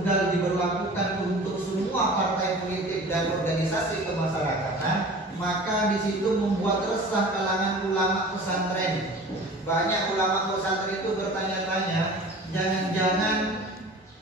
tunggal diberlakukan untuk semua partai politik dan organisasi kemasyarakatan, maka di situ membuat resah kalangan ulama pesantren. Banyak ulama pesantren itu bertanya-tanya, jangan-jangan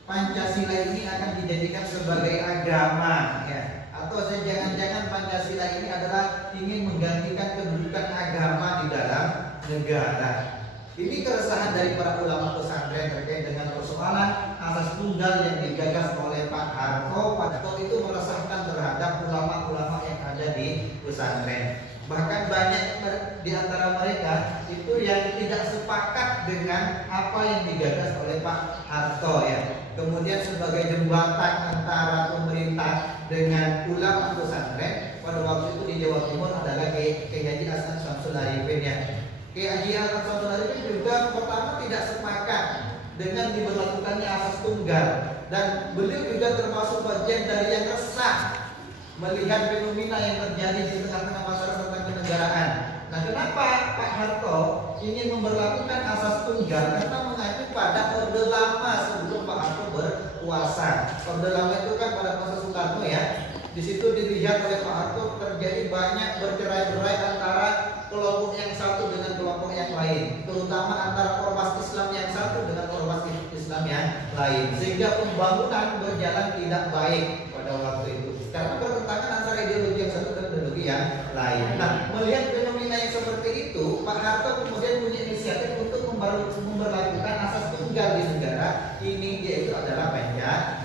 Pancasila ini akan dijadikan sebagai agama, ya? Atau jangan-jangan Pancasila ini adalah ingin menggantikan kedudukan agama di dalam negara. Ini keresahan dari para ulama pesantren terkait dengan persoalan asas tunggal yang digagas oleh Pak Harto. Pak Harto itu meresahkan terhadap ulama-ulama yang ada di pesantren. Bahkan banyak di antara mereka itu yang tidak sepakat dengan apa yang digagas oleh Pak Harto, ya. Kemudian sebagai jembatan antara pemerintah dengan ulama pesantren pada waktu itu di Jawa Timur adalah Kiai Haji Hasan Syamsul Arifin, ya. Kiai Haji Hasan Syamsul Arifin juga pertama tidak sepakat dengan diberlakukannya asas tunggal, dan beliau juga termasuk bagian dari yang resah melihat fenomena yang terjadi di tengah-tengah masyarakat dan kenegaraan. Nah, kenapa Pak Harto ingin memberlakukan asas tunggal? Karena mengacu pada Orde Lama sebelum Pak Harto berkuasa. Orde Lama itu kan pada masa Soekarno, ya. Di situ dilihat oleh Pak Harto terjadi banyak bercerai-berai antara kelompok yang satu dengan kelompok yang lain, terutama antara ormas Islam yang satu dengan ormas Islam yang lain, sehingga pembangunan berjalan tidak baik pada waktu itu karena bertentangan antara ideologi yang satu dan ideologi yang lain. Nah, melihat fenomena yang seperti itu, Pak Harto kemudian punya inisiatif untuk memberlakukan asas tunggal di negara ini, yaitu adalah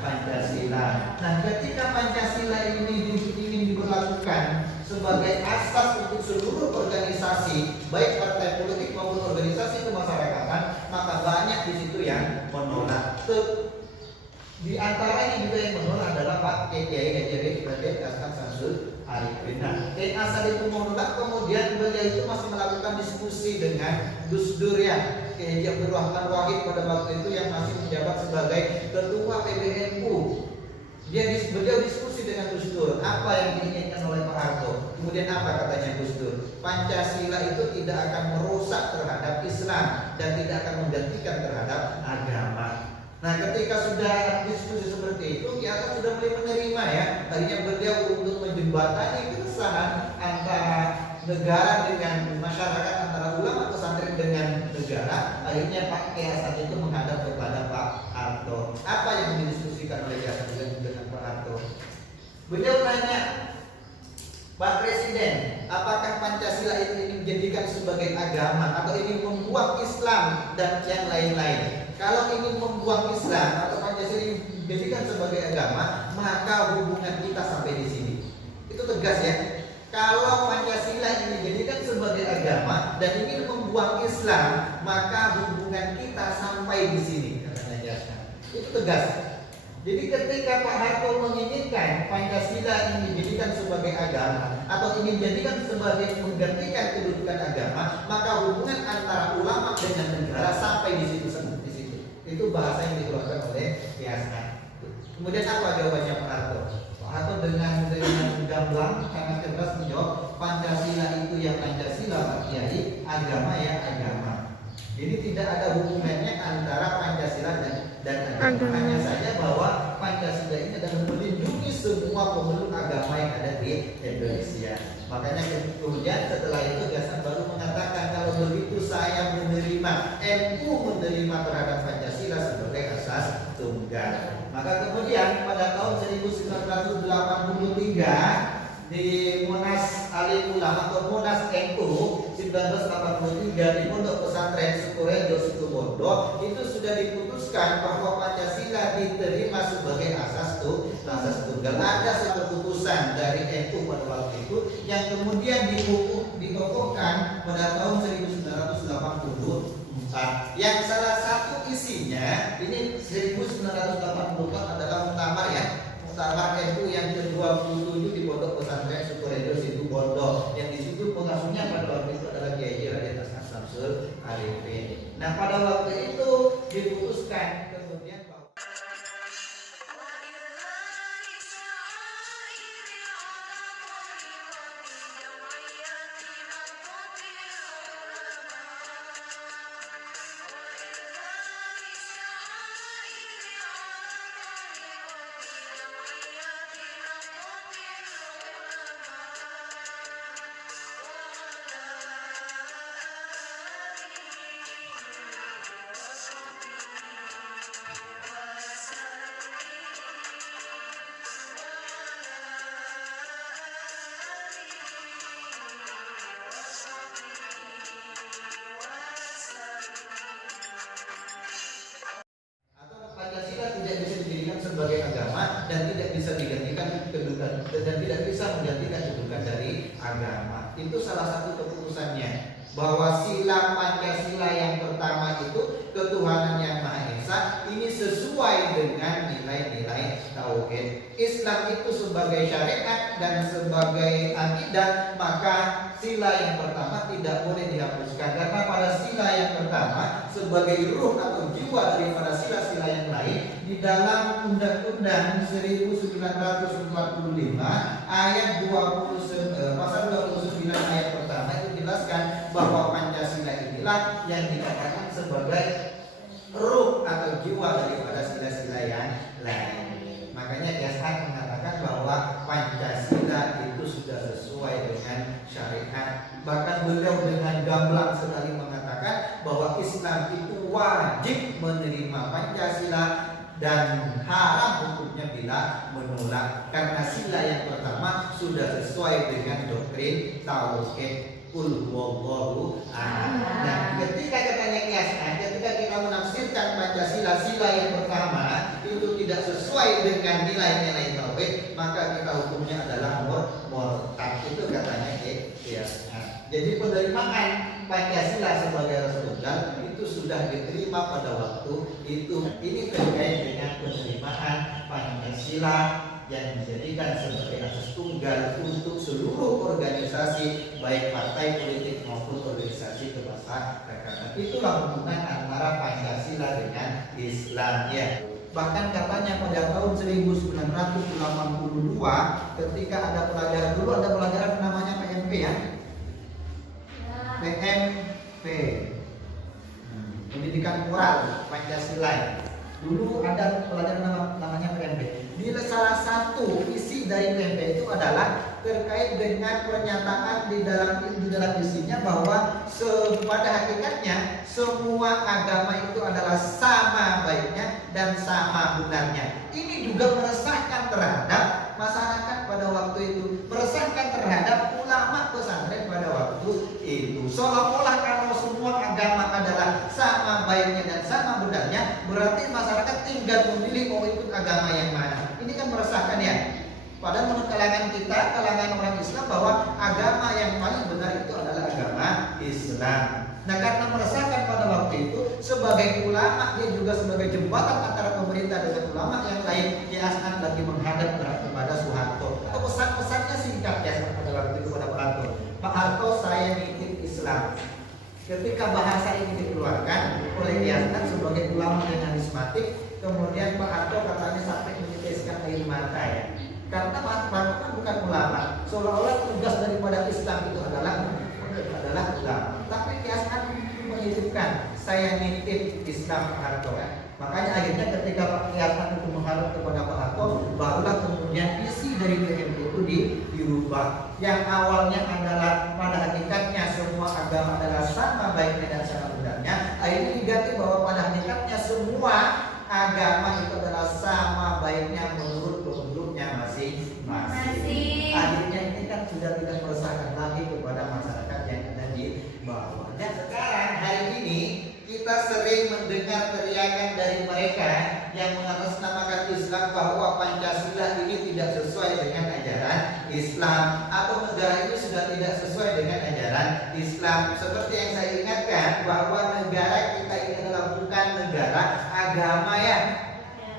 Pancasila. Nah, ketika Pancasila ini ingin diberlakukan sebagai asas untuk seluruh organisasi, baik partai politik maupun organisasi kemasyarakatan, maka banyak di situ yang menolak. Di antaranya juga yang menolak adalah Pak Kiai Haji Hasan Syamsul Arifin. Nah, Kiai Hasan itu menolak, kemudian beliau itu masih melakukan diskusi dengan Gus Dur, ya. Kiai Haji Abdul Rahman Wahid pada waktu itu yang masih menjabat sebagai ketua PBNU. Beliau diskusi dengan Gus Dur, apa yang diinginkan oleh Pak Harto. Kemudian apa katanya Gus Dur? Pancasila itu tidak akan merusak terhadap Islam dan tidak akan menggantikan terhadap agama. Nah, ketika sudah diskusi seperti itu, kita sudah mulai menerima, ya. Akhirnya beliau untuk menjembatani keresahan antara negara dengan masyarakat, antara ulama pesantren dengan negara. Akhirnya Pak Kiai Hasan itu menghadap kepada Pak Harto. Apa yang didiskusikan oleh Kiai Hasan dengan Pak Harto? Beliau tanya, Pak Presiden, apakah Pancasila ini dijadikan sebagai agama atau ingin membuang Islam dan yang lain-lain? Kalau ingin membuang Islam atau Pancasila ini dijadikan sebagai agama, maka hubungan kita sampai di sini. Itu tegas, ya. Kalau Pancasila ini dijadikan sebagai agama dan ingin membuang Islam, maka hubungan kita sampai di sini, katanya Jaskan. Itu tegas. Jadi ketika Pak Harto menginginkan Pancasila ini dijadikan sebagai agama atau ingin dijadikan sebagai menggantikan kedudukan agama, maka hubungan antara ulama dengan negara sampai di situ. Itu bahasa yang dikeluarkan oleh Kiai. Kemudian apa jawabannya Pak Harto? Pak Harto dengan gamblang sangat cerdas menjawab, Pancasila itu ya Pancasila Pak Kiai, agama ya agama. Jadi tidak ada hubungannya antara Pancasila dan agama. Hanya saja bahwa Pancasila ini adalah melindungi semua pemeluk agama yang ada di Indonesia. Makanya kemudian setelah itu Gasan baru mengatakan, kalau begitu saya menerima, NU menerima terhadap Pancasila sebagai asas tunggal. Maka kemudian pada tahun 1983 di Munas Alim Ulama atau Munas NU 1983 di Pondok Pesantren Sukorejo Situbondo itu sudah diputuskan bahwa Pancasila diterima sebagai asas tunggal. Ada satu keputusan dari NU pada waktu itu yang kemudian dikokohkan pada tahun 1984, yang salah satu isinya ini 1984 adalah muktamar, ya. Muktamar NU yang ke-27 di Pondok Pesantren Sukorejo Situbondo, yang di situ pengasuhnya pada waktu itu adalah Kiai Haji Hasan Syamsul Arifin. Nah, pada waktu itu diputuskan kemudian bahwa dan tidak bisa menggantikan kedudukan dari agama. Itu salah satu keputusannya, bahwa sila Pancasila yang pertama itu ketuhanan yang Maha Esa ini sesuai dengan nilai-nilai tauhid. Islam itu sebagai syariat dan sebagai akidah, maka sila yang pertama tidak boleh dihapuskan, karena pada sila yang pertama sebagai ruh atau jiwa daripada sila-sila yang lain, di dalam Undang-Undang 1945 ayat 20 pasal 29 ayat pertama itu jelaskan bahwa Pancasila inilah yang dikatakan sebagai ruh atau jiwa daripada sila-sila yang lain. Makanya Kiasat mengatakan bahwa Pancasila itu sudah sesuai dengan syariat. Bahkan beliau dengan gamblang sekali mengatakan bahwa Islam itu wajib menerima Pancasila dan haram hukumnya bila menolak, karena sila yang pertama sudah sesuai dengan doktrin tauhid. Qul huwallahu ahad. Nah, ketika katanya Kiasat, ketika kita menafsirkan Pancasila sila yang pertama itu tidak sesuai dengan nilai-nilai tauhid, maka kita hukumnya adalah murtad. Itu katanya Kiasat. Jadi penerimaan Pancasila sebagai Rasulullah itu sudah diterima pada waktu itu. Ini terkait dengan penerimaan Pancasila yang dijadikan sebagai asas tunggal untuk seluruh organisasi, baik partai politik maupun organisasi kemasyarakatan. Itulah hubungan antara Pancasila dengan Islam ya. Bahkan katanya pada tahun 1982 ketika ada pelajaran, dulu ada pelajaran namanya PMP ya. PMP, Pendidikan Moral Pancasila. Dulu ada pelajaran namanya PMP. Di salah satu isi dari PMP itu adalah terkait dengan pernyataan di dalam isinya bahwa pada hakikatnya semua agama itu adalah sama baiknya dan sama benarnya. Ini juga meresahkan terhadap masyarakat pada waktu itu, meresahkan terhadap ulama pesantren pada waktu itu. Seolah-olah kalau semua agama adalah sama baiknya dan sama benarnya, berarti masyarakat tinggal memilih mau ikut agama yang mana. Ini kan meresahkan ya. Padahal menurut kalangan kita, kalangan orang Islam, bahwa agama yang paling benar itu adalah agama Islam. Nah, karena meresahkan pada waktu itu, sebagai ulama dia juga sebagai jembatan antara pemerintah dengan ulama yang lain, Kiasat lagi menghadap kepada Soeharto. Atau pesan-pesannya singkat ya pada waktu itu kepada Pak Harto. Pak Harto, saya nitip Islam. Ketika bahasa ini dikeluarkan oleh Kiasat sebagai ulama yang karismatik, kemudian Pak Harto katanya sampai meniteskan air mata ya. Karena Pak Harto kan bukan ulama, seolah-olah tugas daripada Islam itu adalah ulama. Tapi Kiasat menitipkan, saya nitip Islam Pak Harto ya. Makanya akhirnya ketika Pak Kiasat itu menghadap kepada Pak Harto, barulah kemudian isi dari PMP itu dirubah. Yang awalnya adalah pada hakikatnya semua agama adalah sama baiknya dan sama benarnya, akhirnya diganti bahwa pada hakikatnya semua agama itu adalah sama baiknya menurut penduduknya masing-masing. Akhirnya ini kan sudah tidak meresahkan lagi kepada masyarakat yang ada di bawah. Dan sekarang hari ini kita sering mendengar teriakan dari mereka yang mengatasnamakan Islam bahwa Pancasila ini tidak sesuai dengan ajaran Islam, atau negara ini sudah tidak sesuai dengan ajaran Islam. Seperti yang saya ingatkan bahwa negara kita ini adalah bukan negara agama ya.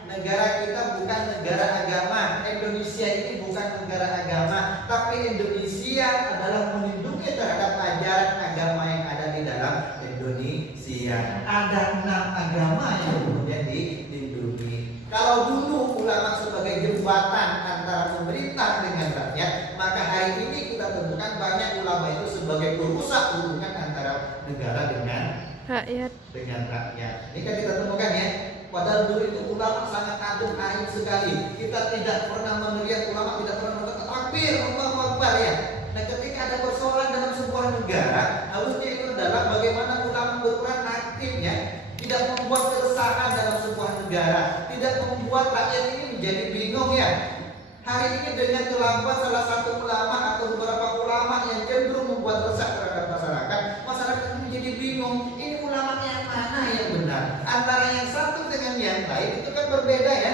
Negara kita bukan negara agama. Indonesia ini bukan negara agama, tapi Indonesia adalah melindungi terhadap ajaran agama yang ada di dalam Indonesia. Ada 6 agama yang kemudian dilindungi. Kalau dulu ulama sebagai jembatan antara pemerintah dengan rakyat, maka hari ini kita temukan banyak ulama itu sebagai perusak hubungan antara negara dengan rakyat. Ini kan kita temukan ya. Padahal dulu itu ulama sangat adem air sekali. Kita tidak pernah meneriak, ulama tidak pernah berkata takbir, Allahu Akbar ya. Nah, ketika ada persoalan dalam sebuah negara, harusnya itu adalah bagaimana ulama berperan aktifnya, tidak membuat keresahan dalam sebuah negara, tidak membuat rakyat ini menjadi bingung ya. Hari ini dengan kelakuan salah satu ulama atau beberapa ulama yang cenderung membuat resah terhadap masyarakat, masyarakat menjadi bingung. Ini ulama yang mana yang benar? Antara yang satu dengan yang lain itu kan berbeda ya.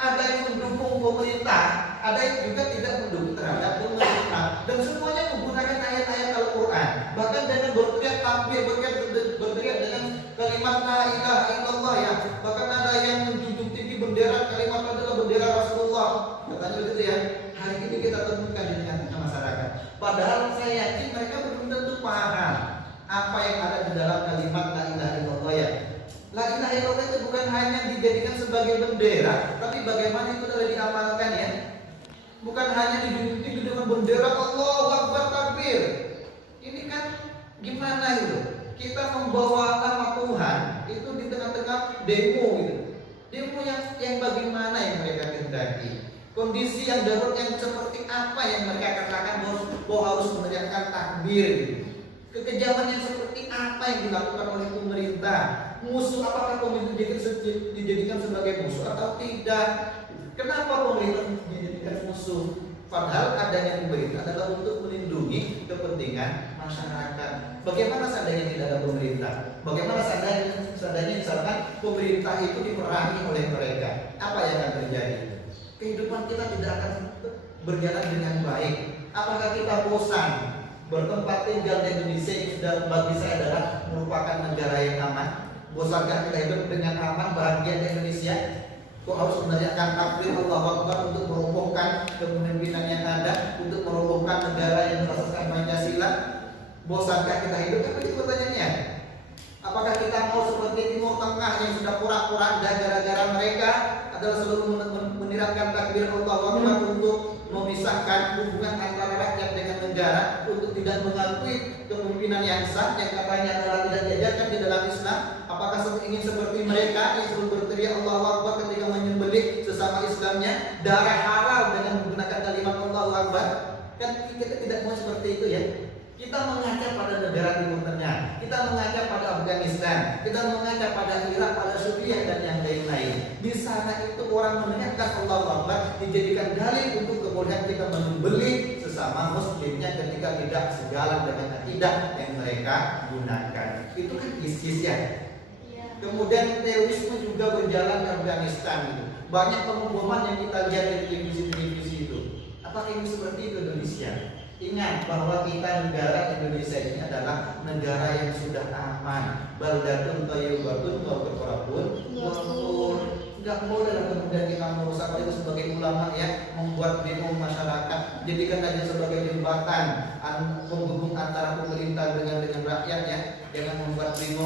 Ada yang mendukung pemerintah, ada yang juga tidak mendukung la ilaha illallah ya. Bahkan ada yang menjunjung tinggi bendera kalimat adalah bendera Rasulullah. Katanya begitu ya. Hari ini kita temukan di tengah-tengah masyarakat. Padahal saya yakin mereka belum tentu paham apa yang ada di dalam kalimat la ilaha illallah ya. La ilaha illallah itu bukan hanya dijadikan sebagai bendera, tapi bagaimana itu adalah diamalkan ya. Bukan hanya dijunjung tinggi dengan bendera Allahu Akbar takbir. Ini kan gimana itu? Kita membawa nama Tuhan itu di tengah-tengah demo gitu. Demo yang bagaimana yang mereka kehendaki? Kondisi yang darurat yang seperti apa yang mereka katakan bahwa harus meneriakkan takbir gitu. Kekejaman yang seperti apa yang dilakukan oleh pemerintah? Musuh apakah pemerintah dijadikan sebagai musuh atau tidak? Kenapa pemerintah dijadikan musuh? Padahal adanya pemerintah adalah untuk melindungi kepentingan masyarakat. Bagaimana seandainya tidak ada pemerintah? Bagaimana seandainya misalkan pemerintah itu diperangi oleh mereka? Apa yang akan terjadi? Kehidupan kita tidak akan berjalan dengan baik. Apakah kita bosan bertempat tinggal di Indonesia yang sudah bagi saya adalah merupakan negara yang aman? Bosankah kita hidup dengan aman, bahagia di Indonesia? Kok harus meneriakkan takbir Allahu Akbar untuk merobohkan kepemimpinan yang ada, untuk merobohkan negara yang berasaskan Pancasila? Bosankah kita hidup? Kan itu pertanyaannya. Apakah kita mau seperti Timur Tengah yang sudah pura-pura ada gara-gara mereka adalah selalu meneriakkan takbir Allahu Akbar untuk memisahkan hubungan antara rakyat dengan negara, untuk tidak mengakui kepemimpinan yang sah yang katanya adalah tidak diajarkan di dalam Islam? Apakah ingin seperti mereka yang selalu berteriak Allahu Akbar ketika menyembelih sesama Islamnya, darah halal dengan menggunakan kalimat Allahu Akbar? Kan kita tidak mau seperti itu ya. Kita mengaca pada negara Timur Tengah, kita mengaca pada Afghanistan, kita mengaca pada Irak, pada Suriah dan yang lain-lain. Di sana itu orang meneriakkan Allahu Akbar dijadikan dalil untuk kemudian kita menyembelih sesama muslimnya ketika tidak sejalan dengan akidah yang mereka gunakan. Itu kan ISIS ya. Kemudian terorisme juga berjalan di Afghanistan gitu. Banyak pengeboman yang kita lihat di televisi-televisi itu. Apakah ini seperti itu Indonesia? Ingat bahwa kita negara Indonesia ini adalah negara yang sudah aman. Baldatun thayyibatun wa ghafurun ghafur. Enggak boleh lah kemudian kita merusak itu sebagai ulama ya, membuat demo masyarakat, jadikan aja sebagai jembatan penghubung antara pemerintah dengan rakyat ya. Jangan membuat demo